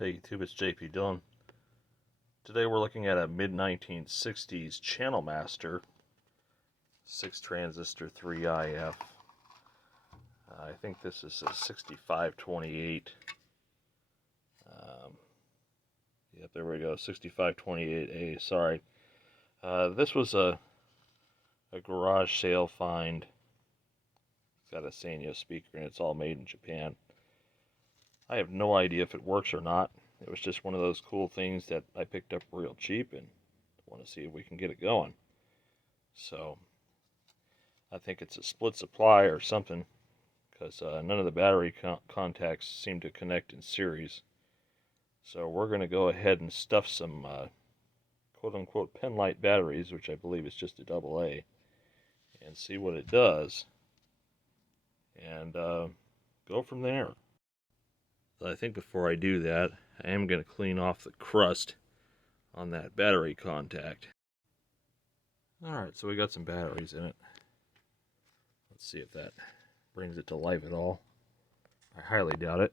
Hey YouTube, it's JP Dillon. Today we're looking at a mid-1960s Channel Master 6 transistor 3IF. I think this is a 6528. Yep, there we go, 6528A, sorry. This was a garage sale find. It's got a Sanyo speaker and it's all made in Japan. I have no idea if it works or not. It was just one of those cool things that I picked up real cheap and want to see if we can get it going. So I think it's a split supply or something, because none of the battery contacts seem to connect in series. So we're going to go ahead and stuff some quote-unquote penlight batteries, which I believe is just a AA, and see what it does, and go from there. I think before I do that, I am going to clean off the crust on that battery contact. Alright, so we got some batteries in it. Let's see if that brings it to life at all. I highly doubt it.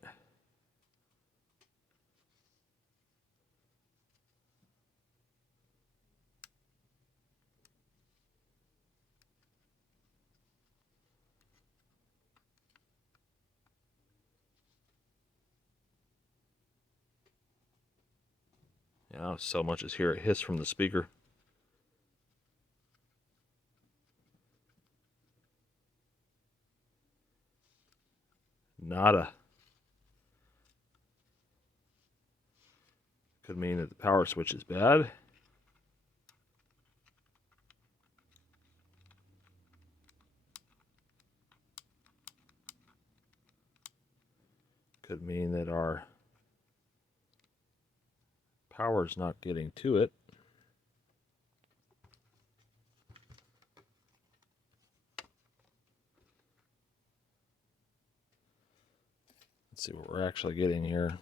Yeah, so much as hear a hiss from the speaker. Nada. Could mean that the power switch is bad. Could mean that our power's not getting to it. Let's see what we're actually getting here.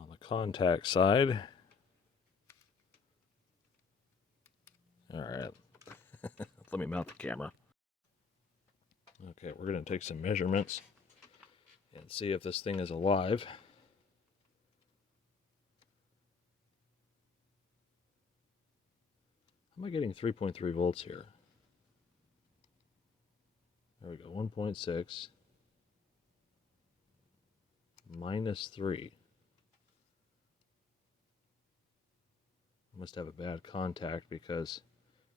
On the contact side. Alright. Let me mount the camera. Okay, we're going to take some measurements and see if this thing is alive. Am I getting 3.3 volts here? There we go, 1.6 minus 3. I must have a bad contact because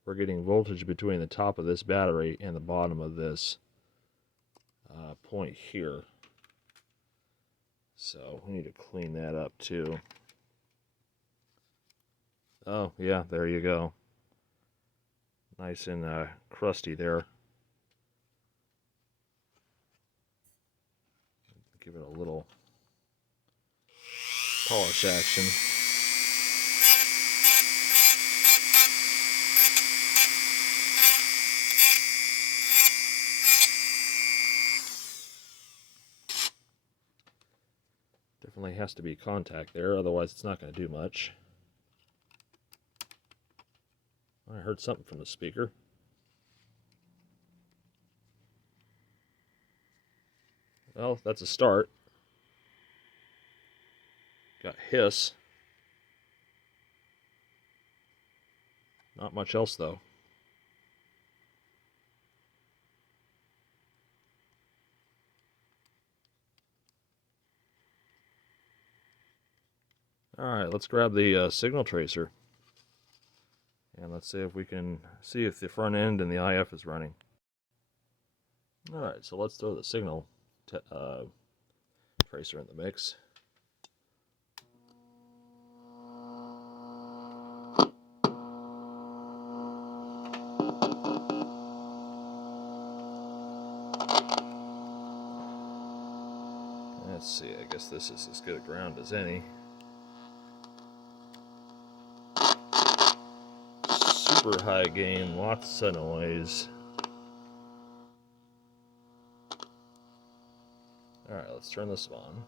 we're getting voltage between the top of this battery and the bottom of this point here. So we need to clean that up too. Oh yeah, there you go. Nice and crusty there. Give it a little polish action. Definitely has to be contact there, otherwise it's not going to do much. I heard something from the speaker. Well, that's a start. Got hiss. Not much else though. Alright, let's grab the signal tracer. And let's see if we can see if the front end and the IF is running. Alright, so let's throw the signal tracer in the mix. Let's see, I guess this is as good a ground as any. Super high gain, lots of noise. Alright, let's turn this on.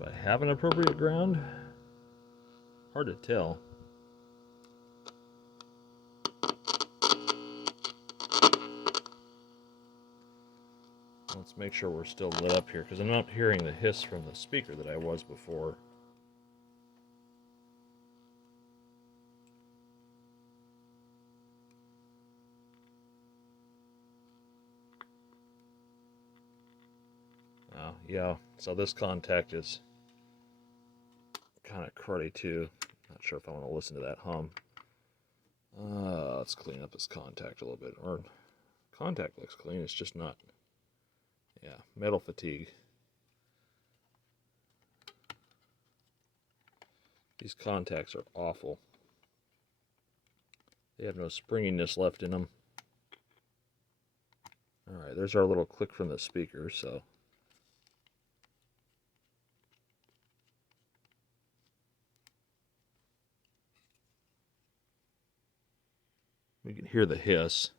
Do I have an appropriate ground? Hard to tell. Let's make sure we're still lit up here, because I'm not hearing the hiss from the speaker that I was before. Oh, yeah, so this contact is kind of cruddy too. Not sure if I want to listen to that hum. Let's clean up this contact a little bit. Or contact looks clean, it's just not. Yeah, metal fatigue. These contacts are awful. They have no springiness left in them. Alright, there's our little click from the speaker, so. We can hear the hiss.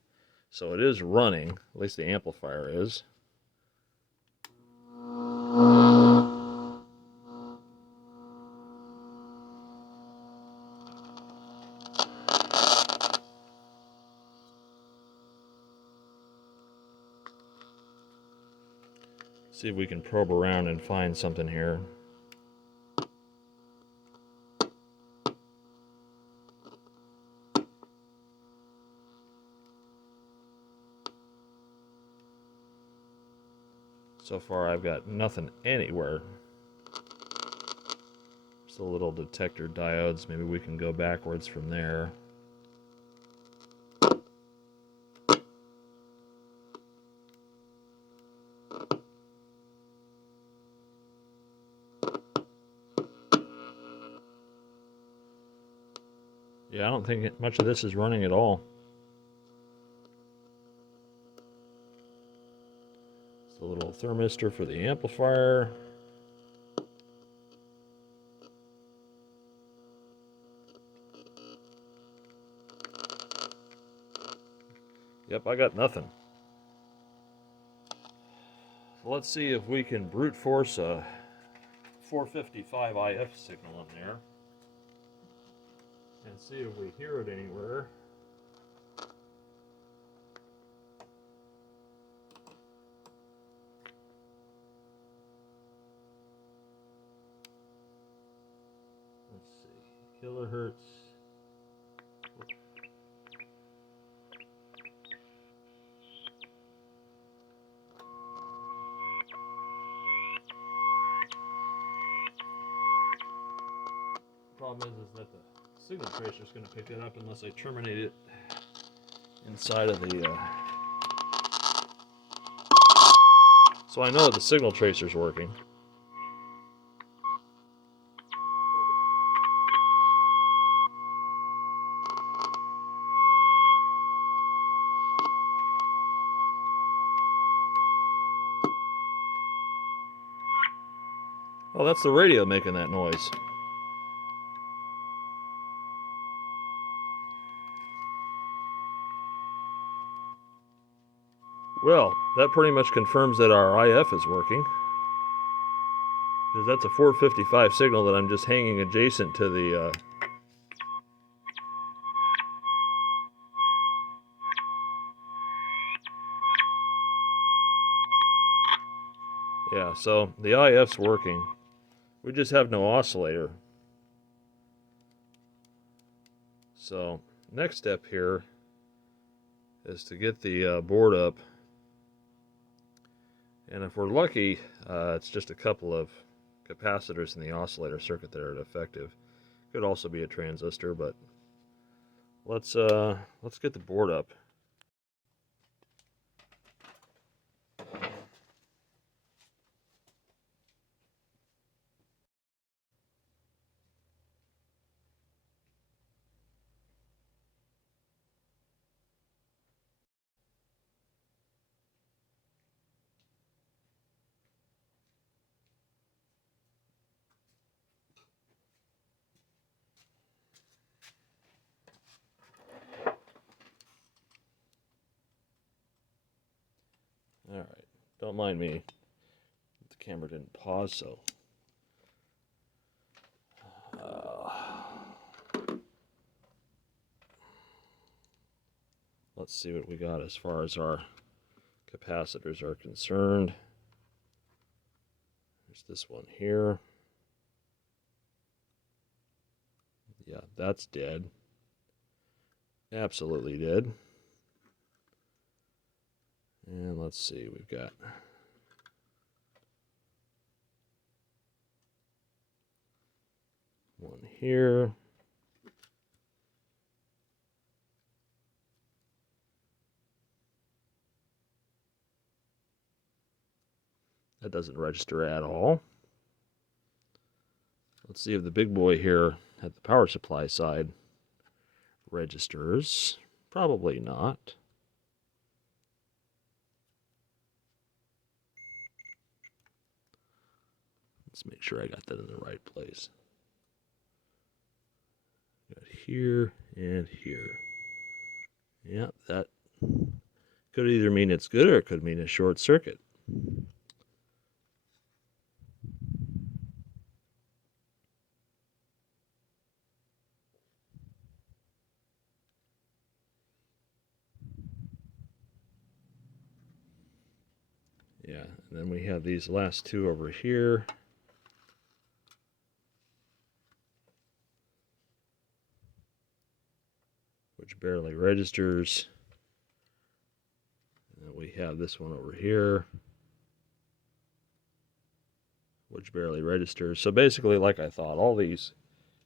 So it is running, at least the amplifier is. See if we can probe around and find something here. So far I've got nothing anywhere. Just a little detector diodes. Maybe we can go backwards from there. Yeah, I don't think much of this is running at all. It's a little thermistor for the amplifier. Yep, I got nothing. Let's see if we can brute force a 455 IF signal in there and see if we hear it anywhere. Let's see, kilohertz. Problem is that the signal tracer is going to pick it up unless I terminate it inside of the. So I know the signal tracer is working. Oh, that's the radio making that noise. Well, that pretty much confirms that our IF is working. Because that's a 455 signal that I'm just hanging adjacent to the... Yeah, so the IF's working. We just have no oscillator. So, next step here is to get the board up. And if we're lucky, it's just a couple of capacitors in the oscillator circuit that are defective. Could also be a transistor, but let's get the board up. Alright, don't mind me. The camera didn't pause, so let's see what we got as far as our capacitors are concerned. There's this one here. Yeah, that's dead. Absolutely dead. And let's see, we've got one here. That doesn't register at all. Let's see if the big boy here at the power supply side registers. Probably not. Let's make sure I got that in the right place. Got here and here. Yeah, that could either mean it's good or it could mean a short circuit. Yeah, and then we have these last two over here. Which barely registers. And we have this one over here, which barely registers. So basically, like I thought, all these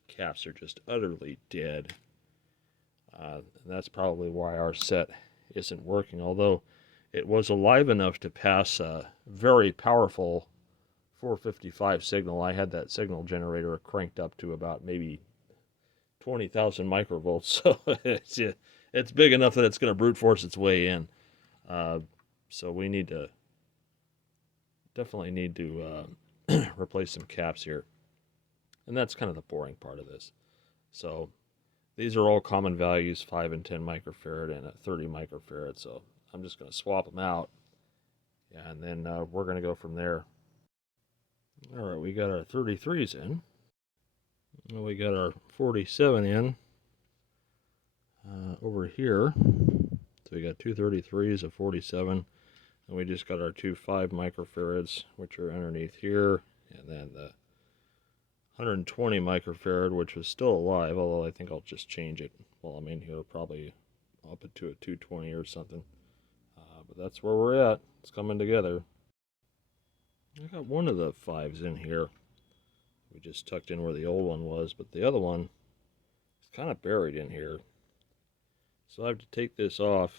caps are just utterly dead. And that's probably why our set isn't working, although it was alive enough to pass a very powerful 455 signal. I had that signal generator cranked up to about maybe 20,000 microvolts, so it's big enough that it's going to brute force its way in. So we definitely need to replace some caps here. And that's kind of the boring part of this. So these are all common values, 5 and 10 microfarad and a 30 microfarad. So I'm just going to swap them out. And then we're going to go from there. All right, we got our 33s in. We got our 47 in over here. So we got two 33s, a 47. And we just got our two 5 microfarads, which are underneath here. And then the 120 microfarad, which was still alive, although I think I'll just change it while I'm in here, probably up it to a 220 or something. But that's where we're at. It's coming together. I got one of the 5s in here. We just tucked in where the old one was, but the other one is kind of buried in here. So I have to take this off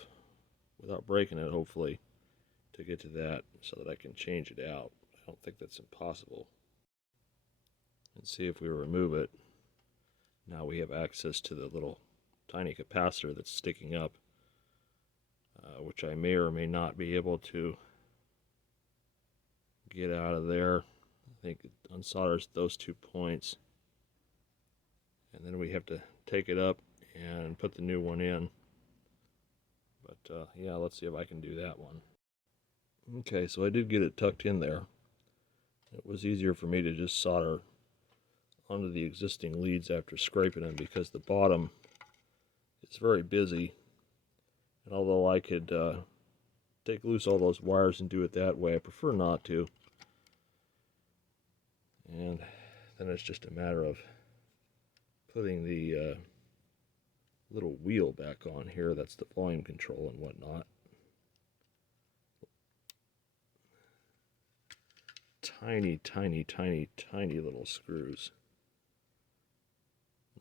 without breaking it, hopefully, to get to that so that I can change it out. I don't think that's impossible. And see if we remove it. Now we have access to the little tiny capacitor that's sticking up, which I may or may not be able to get out of there. I think it unsolders those 2 points. And then we have to take it up and put the new one in. But yeah, let's see if I can do that one. Okay, so I did get it tucked in there. It was easier for me to just solder onto the existing leads after scraping them because the bottom is very busy. And although I could take loose all those wires and do it that way, I prefer not to. And then it's just a matter of putting the little wheel back on here. That's the volume control and whatnot. Tiny, tiny, tiny, tiny little screws.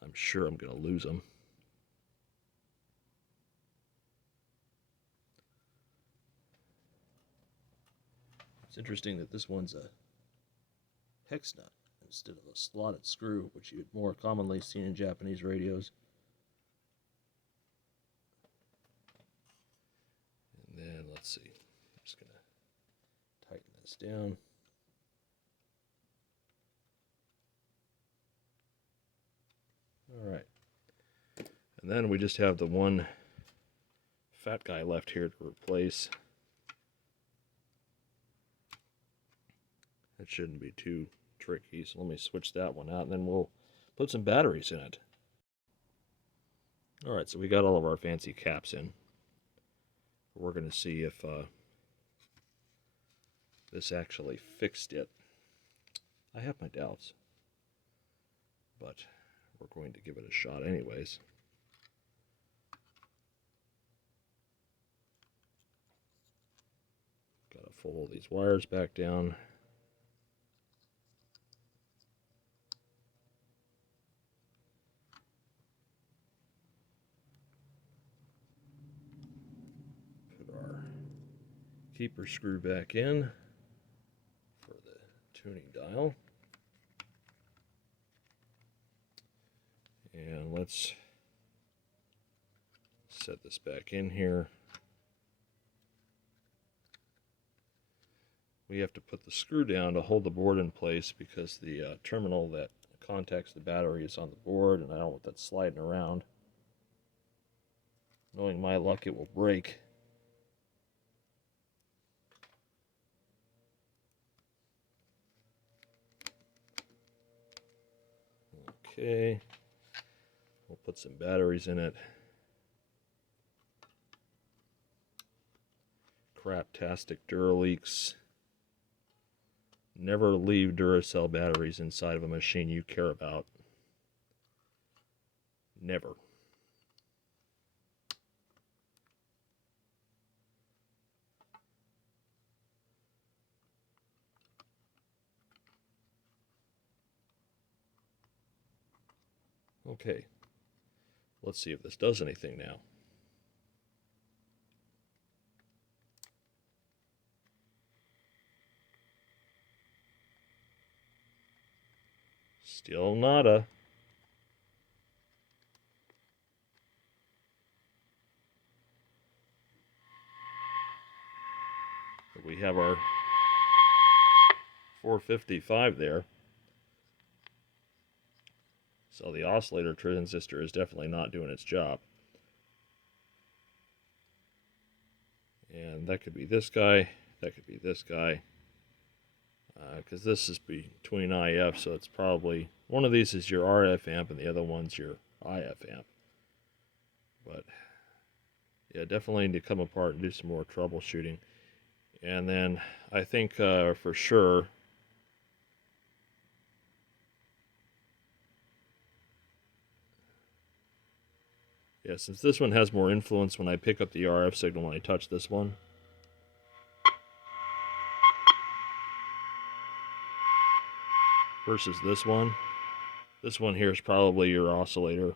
I'm sure I'm going to lose them. It's interesting that this one's a hex nut instead of a slotted screw, which you'd more commonly see in Japanese radios. And then let's see, I'm just going to tighten this down. All right. And then we just have the one fat guy left here to replace. That shouldn't be too tricky, so let me switch that one out, and then we'll put some batteries in it. All right, so we got all of our fancy caps in. We're going to see if this actually fixed it. I have my doubts, but we're going to give it a shot anyways. Got to fold these wires back down. Put our keeper screw back in for the tuning dial. And let's set this back in here. We have to put the screw down to hold the board in place because the terminal that contacts the battery is on the board, and I don't want that sliding around. Knowing my luck, it will break. Okay, we'll put some batteries in it. Craptastic Duraleaks. Never leave Duracell batteries inside of a machine you care about. Never. Okay, let's see if this does anything now. Still nada. We have our 455 there. So the oscillator transistor is definitely not doing its job. And that could be this guy, that could be this guy. Because this is between IF, so it's probably, one of these is your RF amp and the other one's your IF amp. But yeah, definitely need to come apart and do some more troubleshooting. And then I think for sure, yeah, since this one has more influence when I pick up the RF signal when I touch this one. Versus this one. This one here is probably your oscillator.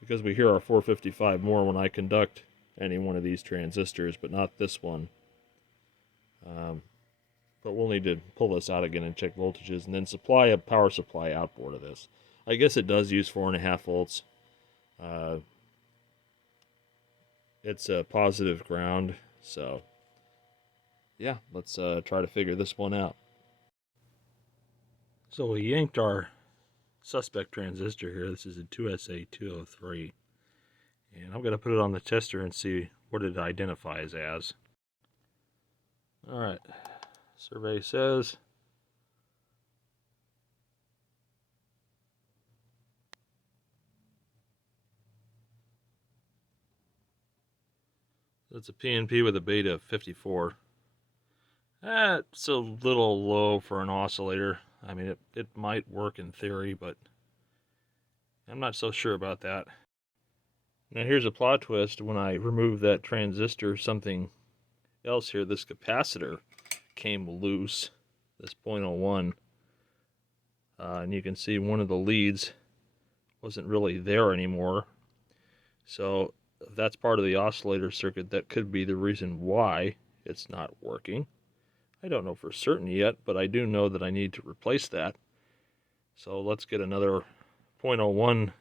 Because we hear our 455 more when I conduct any one of these transistors, but not this one. But we'll need to pull this out again and check voltages, and then supply a power supply outboard of this. I guess it does use 4.5 volts. It's a positive ground, so yeah, let's try to figure this one out. So we yanked our suspect transistor here. This is a 2SA203. And I'm going to put it on the tester and see what it identifies as. Alright, survey says it's a PNP with a beta of 54. That's a little low for an oscillator. I mean, it might work in theory, but I'm not so sure about that. Now here's a plot twist. When I remove that transistor, something else here, this capacitor came loose, this 0.01. And you can see one of the leads wasn't really there anymore. So if that's part of the oscillator circuit, that could be the reason why it's not working. I don't know for certain yet, but I do know that I need to replace that. So let's get another 0.01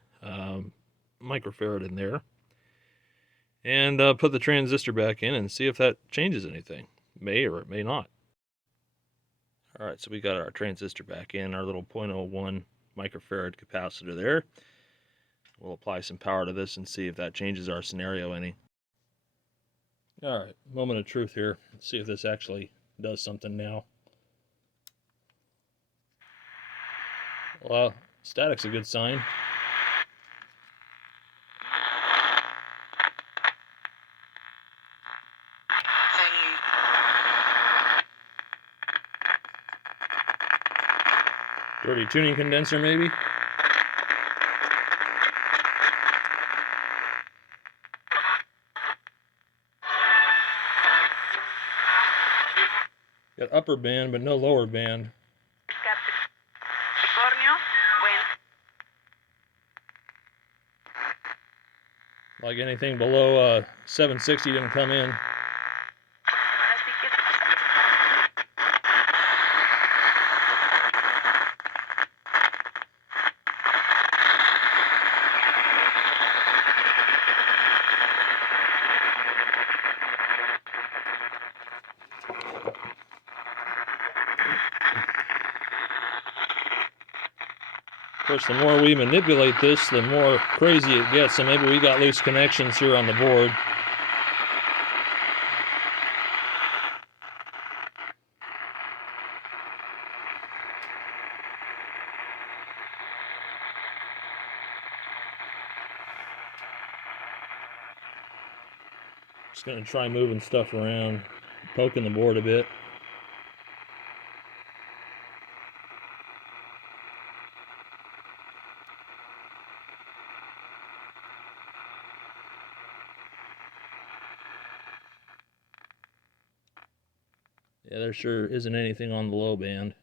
microfarad in there and put the transistor back in and see if that changes anything. It may or it may not. Alright, so we got our transistor back in, our little 0.01 microfarad capacitor there. We'll apply some power to this and see if that changes our scenario any. Alright, moment of truth here. Let's see if this actually does something now. Well, static's a good sign. Pretty tuning condenser, maybe? Got upper band, but no lower band. Like anything below 760 didn't come in. Of course, the more we manipulate this, the more crazy it gets, so maybe we got loose connections here on the board. Just going to try moving stuff around, poking the board a bit. Yeah, there sure isn't anything on the low band.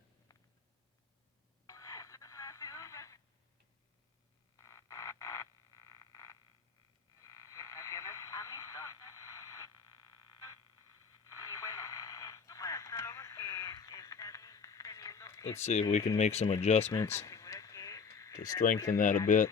Let's see if we can make some adjustments to strengthen that a bit.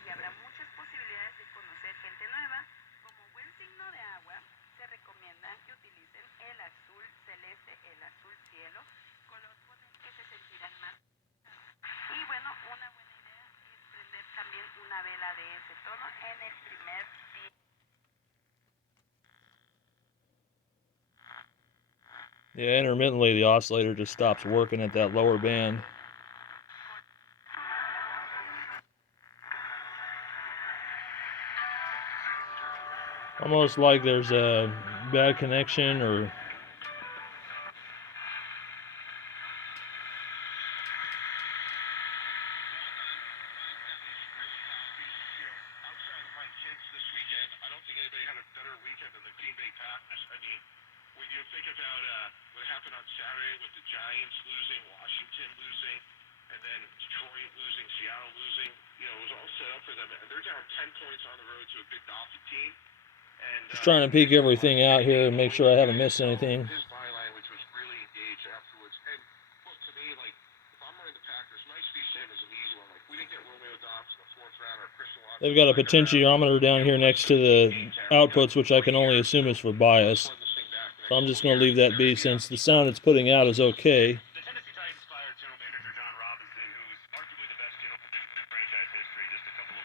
Yeah, intermittently the oscillator just stops working at that lower band. Almost like there's a bad connection or just trying to peek everything out here and make sure I haven't missed anything. They've got a potentiometer down here next to the outputs, which I can only assume is for bias. So I'm just going to leave that be since the sound it's putting out is okay.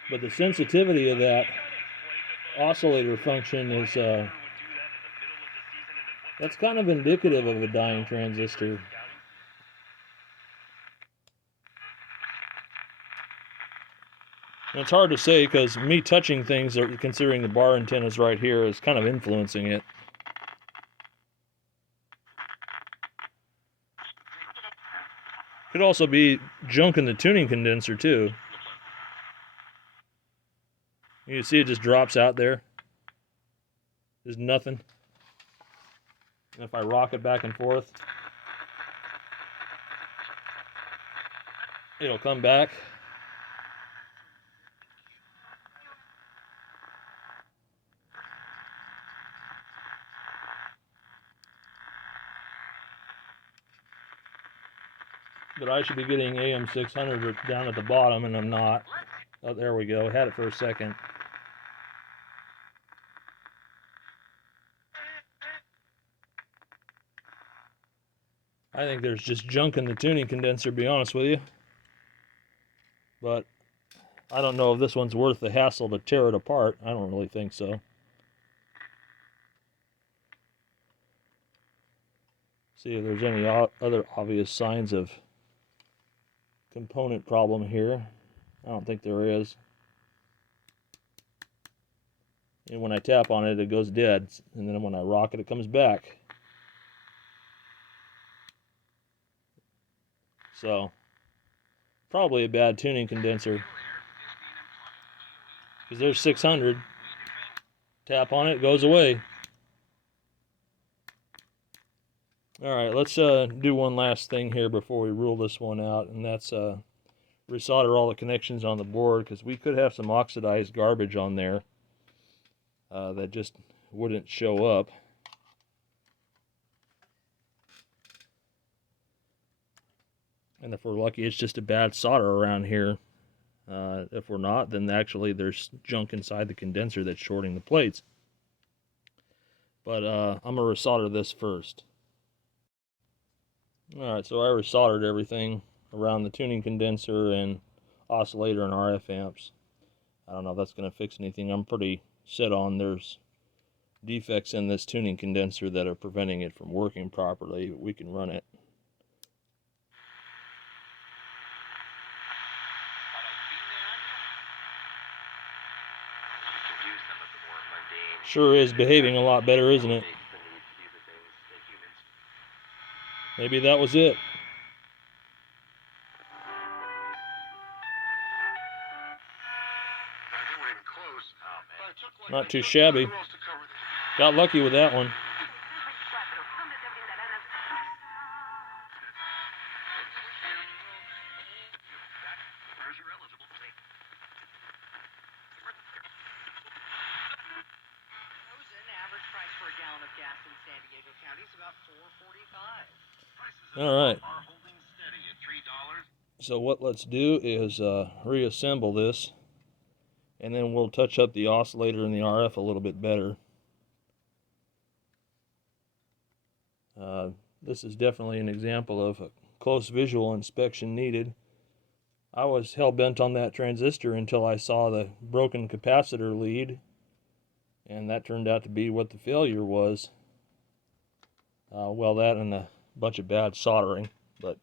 But the sensitivity of that oscillator function is, that's kind of indicative of a dying transistor. And it's hard to say because me touching things, or considering the bar antennas right here, is kind of influencing it. Could also be junk in the tuning condenser too. You see it just drops out there. There's nothing. And if I rock it back and forth, it'll come back. But I should be getting AM 600 down at the bottom, and I'm not. Oh, there we go. Had it for a second. I think there's just junk in the tuning condenser, to be honest with you. But I don't know if this one's worth the hassle to tear it apart. I don't really think so. See if there's any other obvious signs of component problem here. I don't think there is. And when I tap on it, it goes dead. And then when I rock it, it comes back. So Probably a bad tuning condenser. Because there's 600. Tap on it, it goes away. Alright, let's do one last thing here before we rule this one out, and that's resolder all the connections on the board, because we could have some oxidized garbage on there that just wouldn't show up. And if we're lucky, it's just a bad solder around here. If we're not, then actually there's junk inside the condenser that's shorting the plates. But I'm going to resolder this first. Alright, so I resoldered everything around the tuning condenser and oscillator and RF amps. I don't know if that's going to fix anything. I'm pretty set on there's defects in this tuning condenser that are preventing it from working properly. We can run it. Sure is behaving a lot better, isn't it? Maybe that was it. Not too shabby. Got lucky with that one. All right. So what let's do is reassemble this, and then we'll touch up the oscillator and the RF a little bit better. This is definitely an example of a close visual inspection needed. I was hell-bent on that transistor until I saw the broken capacitor lead, and that turned out to be what the failure was. Well, that and a bunch of bad soldering, but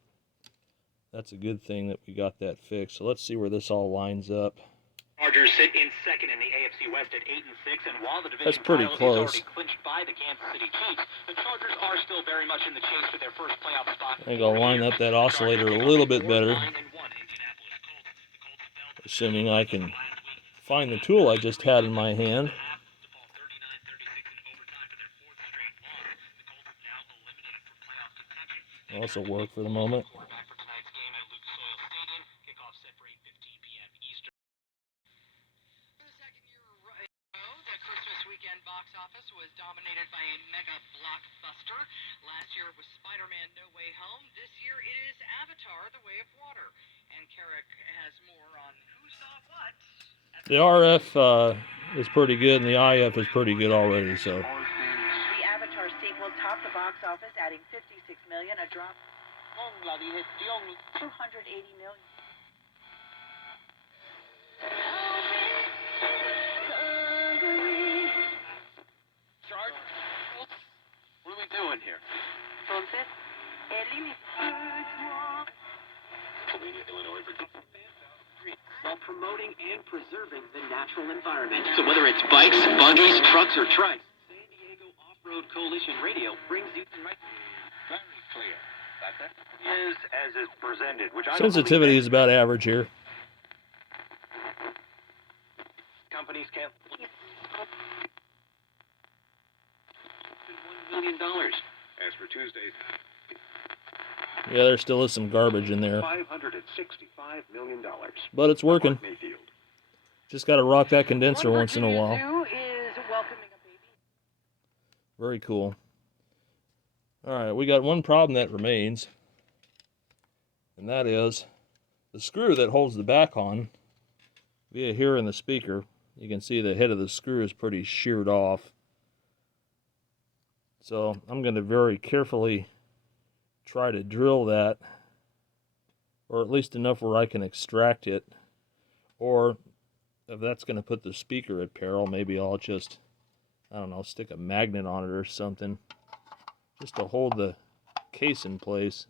that's a good thing that we got that fixed. So let's see where this all lines up. Chargers sit in second in the AFC West at 8-6, and while the division that's pretty title close. Is already clinched by the Kansas City Chiefs, the Chargers are still very much in the chase for their first playoff spot. I think I'll line up that oscillator a little bit better, assuming I can find the tool I just had in my hand. Also work for the moment. Box office was dominated by a mega blockbuster. Last year it was Spider-Man No Way Home. This year it is Avatar The Way of Water. And Carrick has more on who saw what. The RF is pretty good, and the IF is pretty good already. So the Avatar sequel topped the box office, adding $56 million, a drop 280 million. What are we doing here? While promoting and preserving the natural environment. So whether it's bikes, buggies, trucks, or trikes, San Diego Off-Road Coalition Radio brings you very clear. That is as is presented, which sensitivity is about average here. Companies can't. $1 million. As for Tuesday's. Yeah, there still is some garbage in there. $565 million. But it's working. Just got to rock that condenser once in a while. Very cool. Alright, we got one problem that remains. And that is the screw that holds the back on via here in the speaker. You can see the head of the screw is pretty sheared off. So I'm going to very carefully try to drill that, or at least enough where I can extract it. Or if that's going to put the speaker at peril, maybe I'll just, I don't know, stick a magnet on it or something just to hold the case in place.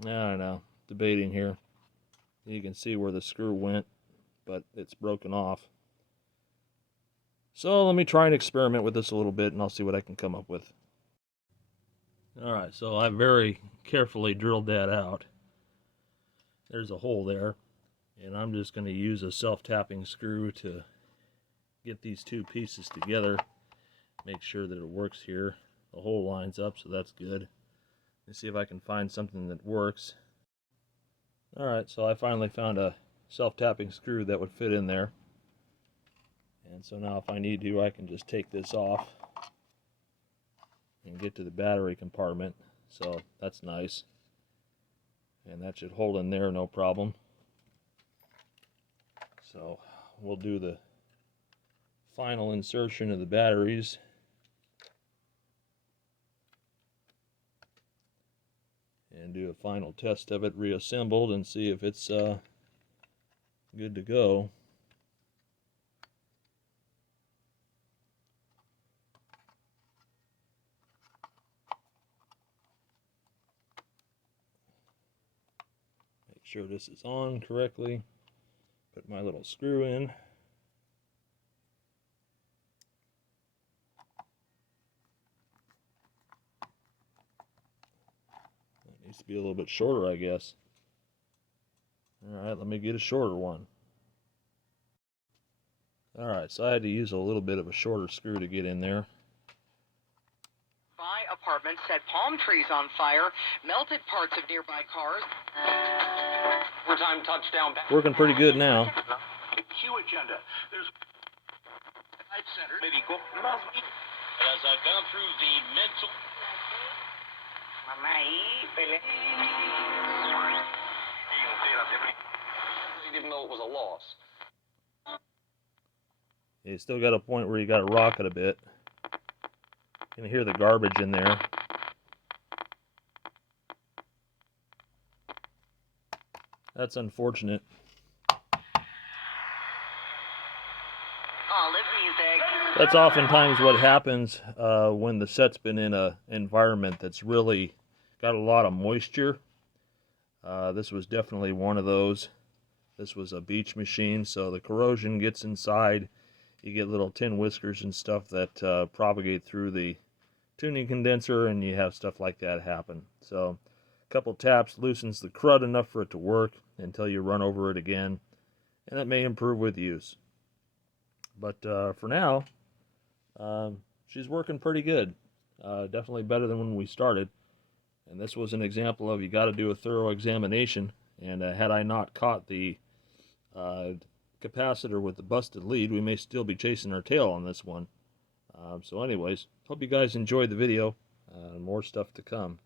I don't know, debating here. You can see where the screw went, but it's broken off. So let me try and experiment with this a little bit, and I'll see what I can come up with. Alright, so I very carefully drilled that out. there's a hole there, and I'm just going to use a self-tapping screw to get these two pieces together, make sure that it works here. The hole lines up, so that's good. Let's see if I can find something that works. Alright, so I finally found a self-tapping screw that would fit in there. And so now if I need to, I can just take this off and get to the battery compartment. So that's nice. And that should hold in there no problem. So we'll do the final insertion of the batteries. And do a final test of it reassembled and see if it's good to go. Make sure this is on correctly. Put my little screw in. That needs to be a little bit shorter, I guess. Alright, let me get a shorter one. Alright, so I had to use a little bit of a shorter screw to get in there. By apartment set palm trees on fire, melted parts of nearby cars. Overtime touchdown. Working pretty good now. Q agenda. There's center. Maybe go. As I've gone through the mental. Even though it was a loss. You still got a point where you got to rock it a bit. You can hear the garbage in there. That's unfortunate. That's oftentimes what happens when the set's been in an environment that's really got a lot of moisture. This was definitely one of those. This was a beach machine, so the corrosion gets inside. You get little tin whiskers and stuff that propagate through the tuning condenser, and you have stuff like that happen. So a couple taps loosens the crud enough for it to work until you run over it again, and that may improve with use. But for now, she's working pretty good. Definitely better than when we started. And this was an example of you got to do a thorough examination. And had I not caught the capacitor with the busted lead, we may still be chasing our tail on this one. So anyways, hope you guys enjoyed the video. More stuff to come.